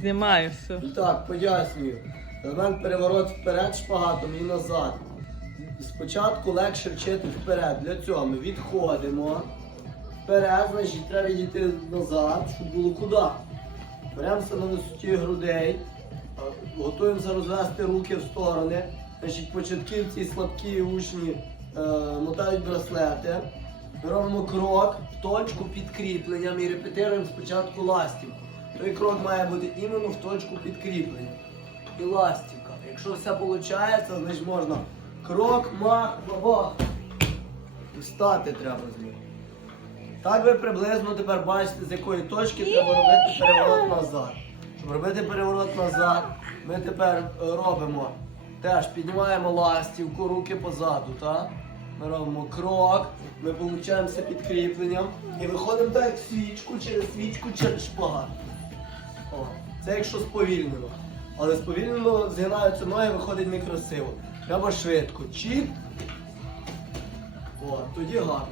Знімаю все. Так, пояснюю. Елемент переворот вперед шпагатом і назад. Спочатку легше вчити вперед. Для цього ми відходимо. Вперед, значить, треба йти назад, щоб було куди. Беремося на висоті грудей, готуємося розвести руки в сторони. Значить, початківці слабкі учні е, мотають браслети. Робимо крок в точку підкріпленням і репетируємо спочатку ластівку. Той крок має бути іменно в точку підкріплення. І ластівка. Якщо все виходить, значить можна крок, мах, бабах. Встати треба з нього. Так ви приблизно тепер бачите, з якої точки треба робити переворот назад. Щоб робити переворот назад, ми тепер е, робимо теж піднімаємо ластівку, руки позаду, так? Ми робимо крок, ми получаємося підкріпленням і виходимо так, як свічку, через свічку, через шпагат. Це якщо сповільнено. Але сповільнено згинаються ноги, виходить некрасиво. Треба швидко. Чіп. О, тоді гарно.